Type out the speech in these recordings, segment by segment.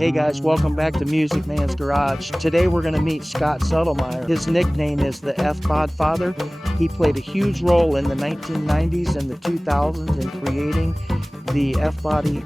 Hey guys, welcome back to Music Man's Garage. Today we're going to meet Scott Settlemire. His nickname is the F-Bod Father. He played a huge role in the 1990s and the 2000s in creating the F-Body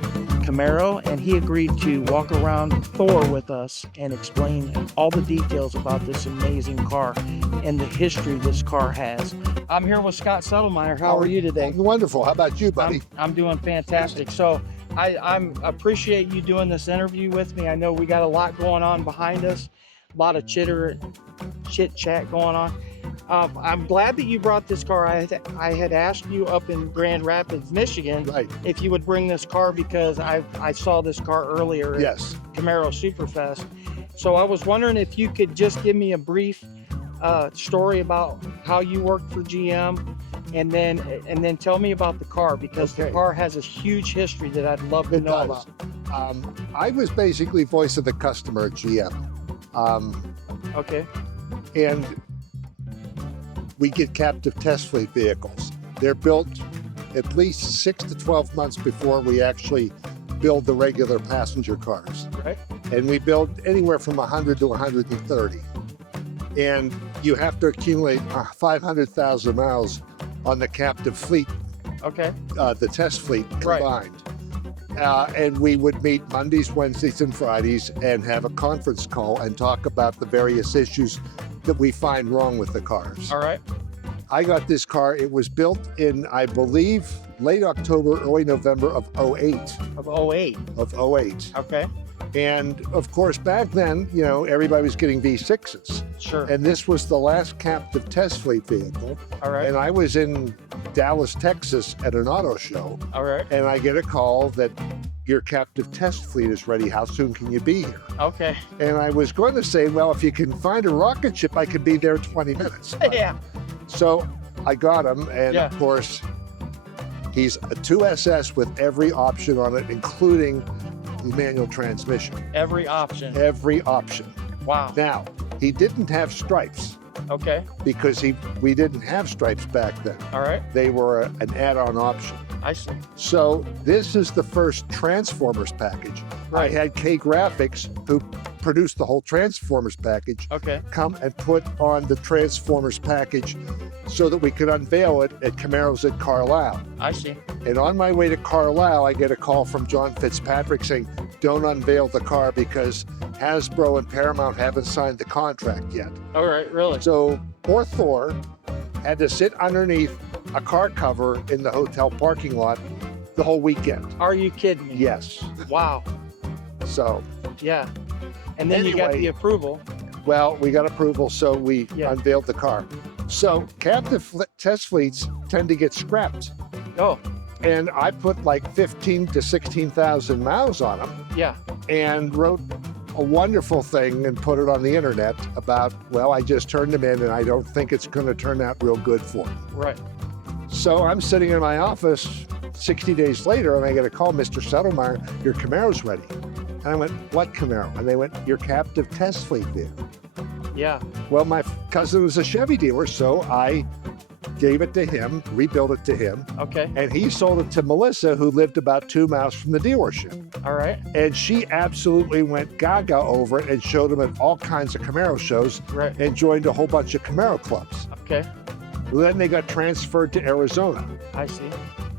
Camaro, and he agreed to walk around Thor with us and explain all the details about this amazing car and the history this car has. I'm here with Scott Settlemire. How are you today? Wonderful. How about you, buddy? I'm doing fantastic. So I appreciate you doing this interview with me. I know we got a lot going on behind us, a lot of chit chat going on. I'm glad that you brought this car. I had asked you up in Grand Rapids, Michigan, if you would bring this car because I saw this car earlier at Camaro Superfest. So I was wondering if you could just give me a brief story about how you worked for GM, and then tell me about the car, because the car has a huge history that I'd love to know about. I was basically voice of the customer at GM. And we get captive test fleet vehicles. They're built at least 6 to 12 months before we actually build the regular passenger cars. Right. And we build anywhere from 100 to 130. And you have to accumulate 500,000 miles on the captive fleet, the test fleet combined. And we would meet Mondays, Wednesdays, and Fridays and have a conference call and talk about the various issues that we find wrong with the cars. All right. I got this car. It was built in, I believe, late October, early November of 08. Of 08. Okay. And of course, back then, you know, everybody was getting V6s. Sure. And this was the last captive test fleet vehicle. All right. And I was in Dallas, Texas at an auto show. All right. And I get a call that your captive test fleet is ready. How soon can you be here? Okay. And I was going to say, well, if you can find a rocket ship, I could be there in 20 minutes. Yeah. So I got him. And of course, he's a 2SS with every option on it, including the manual transmission. Every option. Every option. Wow. Now, he didn't have stripes. Okay. Because we didn't have stripes back then. All right. They were an add-on option. I see. So this is the first Transformers package. Right. I had K Graphics, who produced the whole Transformers package, come and put on the Transformers package so that we could unveil it at Camaro's at Carlisle. I see. And on my way to Carlisle, I get a call from John Fitzpatrick saying, don't unveil the car because Hasbro and Paramount haven't signed the contract yet. All right, really? So poor Thor had to sit underneath a car cover in the hotel parking lot the whole weekend. Are you kidding me? Yes. Wow. So. Yeah. And then you got the approval. Well, we got approval, so we unveiled the car. So captive test fleets tend to get scrapped. Oh. And I put like 15 to 16,000 miles on them. Yeah. And wrote a wonderful thing and put it on the internet about, well, I just turned them in and I don't think it's going to turn out real good for them. Right. So I'm sitting in my office 60 days later and I get a call, Mr. Settlemire, your Camaro's ready. And I went, what Camaro? And they went, your captive test fleet vehicle. Yeah. Well, my cousin was a Chevy dealer, so I gave it to him, rebuilt it to him. Okay. And he sold it to Melissa, who lived about 2 miles from the dealership. All right. And she absolutely went gaga over it and showed him at all kinds of Camaro shows and joined a whole bunch of Camaro clubs. Okay. Well, then they got transferred to Arizona. I see.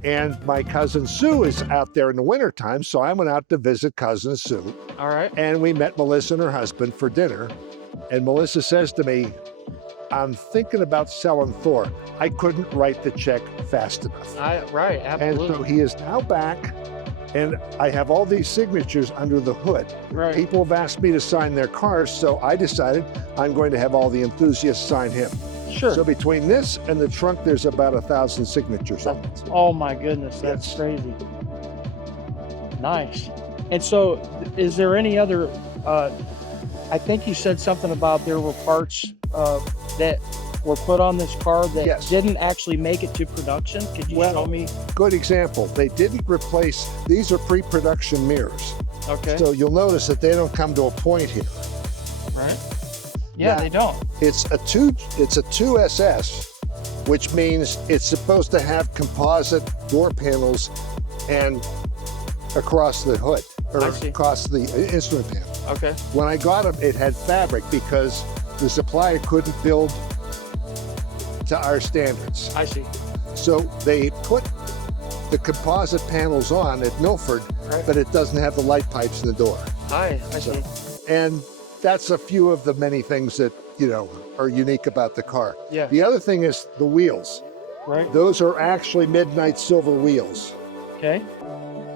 And my cousin Sue is out there in the wintertime, so I went out to visit cousin Sue. All right. And we met Melissa and her husband for dinner. And Melissa says to me, I'm thinking about selling Thor. I couldn't write the check fast enough. Right, absolutely. And so he is now back, and I have all these signatures under the hood. Right. People have asked me to sign their cars, so I decided I'm going to have all the enthusiasts sign him. Sure. So between this and the trunk, there's about 1,000 signatures on it. Oh my goodness, that's crazy. Nice. And so is there any other, I think you said something about there were parts that were put on this car that didn't actually make it to production. Could you show me? Good example. They didn't replace, these are pre-production mirrors. Okay. So you'll notice that they don't come to a point here. Right. Yeah, they don't. It's a 2SS, which means it's supposed to have composite door panels and across the hood. or I see. cost the instrument panel. Okay. When I got them, it had fabric because the supplier couldn't build to our standards. I see. So they put the composite panels on at Milford, Right. but it doesn't have the light pipes in the door. I see. And that's a few of the many things that, you know, are unique about the car. Yeah. The other thing is the wheels. Right. Those are actually midnight silver wheels. Okay.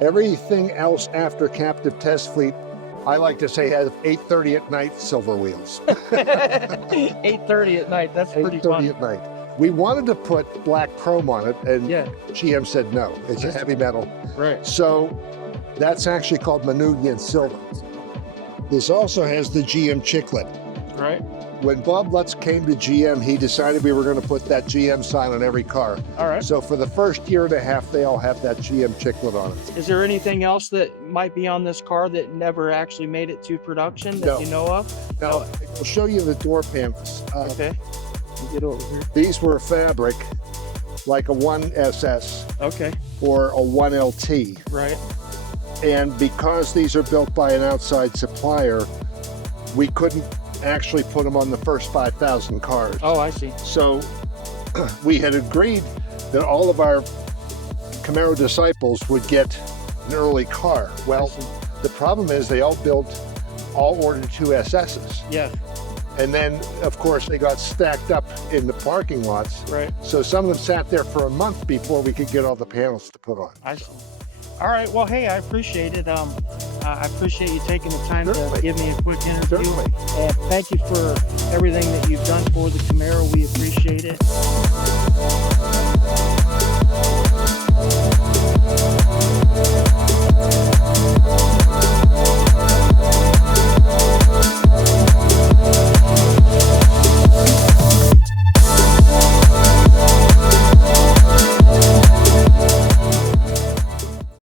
Everything else after captive test fleet, I like to say, has 8:30 at night silver wheels. 8:30 at night. That's pretty 8:30 fun. at night. We wanted to put black chrome on it, and Yeah. GM said no, it's a heavy metal. Right. So that's actually called Manugian silver. This also has the GM chiclet. Right. When Bob Lutz came to GM, he decided we were going to put that GM sign on every car. All right. So for the first year and a half, they all have that GM chiclet on it. Is there anything else that might be on this car that never actually made it to production that No. you know of? Now, I'll show you the door panels. Okay. Get over here. These were fabric, like a 1SS Okay. or a 1LT. Right. And because these are built by an outside supplier, we couldn't actually put them on the first 5,000 cars. Oh, I see. So we had agreed that all of our Camaro disciples would get an early car. Well, the problem is they all ordered 2 SSs. Yeah. And then, of course, they got stacked up in the parking lots. Right. So some of them sat there for a month before we could get all the panels to put on. I see. All right. Well, hey, I appreciate it. I appreciate you taking the time Certainly. to give me a quick interview. Certainly. And thank you for everything that you've done for the Camaro. We appreciate it.